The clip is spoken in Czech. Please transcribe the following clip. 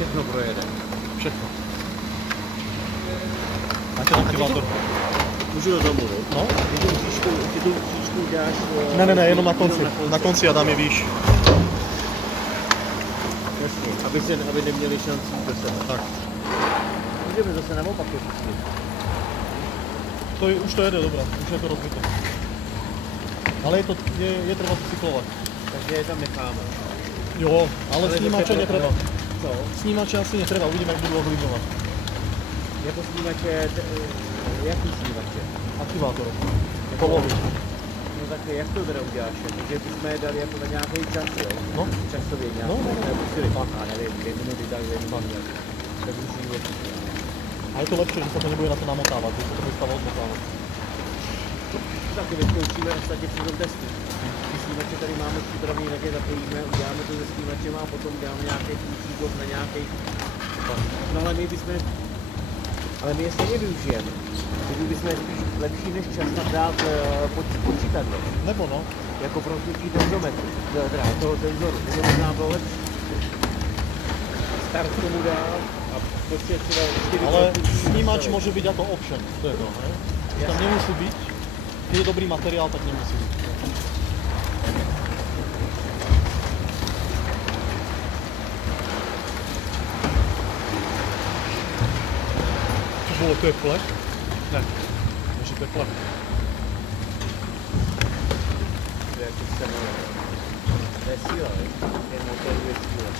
všechno projede. Všechno. Máte aktivátor? Můžu do domu, No? Ty tu příčku děláš... Ne, jenom na konci. Na konci a dám je výš. Jasně, aby neměli šanci do sebe. Tak. Můžeme zase naopak to pustit. Už to jede, dobré, už je to rozbité. Ale je třeba cyklovat. Takže je tam necháme. Jo, ale snímače netreba. Co? Snímače asi netreba, uvidíme, jak budu ovlivňovat. Jako snímače, jaký snímače? Aktivátor. Polovy. No tak jak to teda uděláš? Že bychom je dali jako na nějaký čas, jo? No. Časově nějaký. No. Nebo si já nevím, 2 minuty, tak 2 minuty. Tak musím lepší. A je to lepší, že se to nebude na to namotávat, že se to dostává odmotávat. Taky vyzkoušíme ostatně při tom testu. Ty snímače tady máme připravený, tak je zapojíme, uděláme to se snímačem a potom děláme nějaký půlčí blok na nějaký. No ale my je stejně využijeme. Takže bychom spíš lepší než čas tam dát počítadlo. Nebo no. Jako pro tenzometru, teda toho tenzoru. To by možná bylo lepší. Start tomu dát a prostě třeba 4 Ale snímač může být jako option, to je to, ne? Tam nemusí být. Když je dobrý materiál, tak nemusí být. Co bylo, to je plech? Ne, ještě to je plech. To je jako semele. To je síla, je motor, je síla.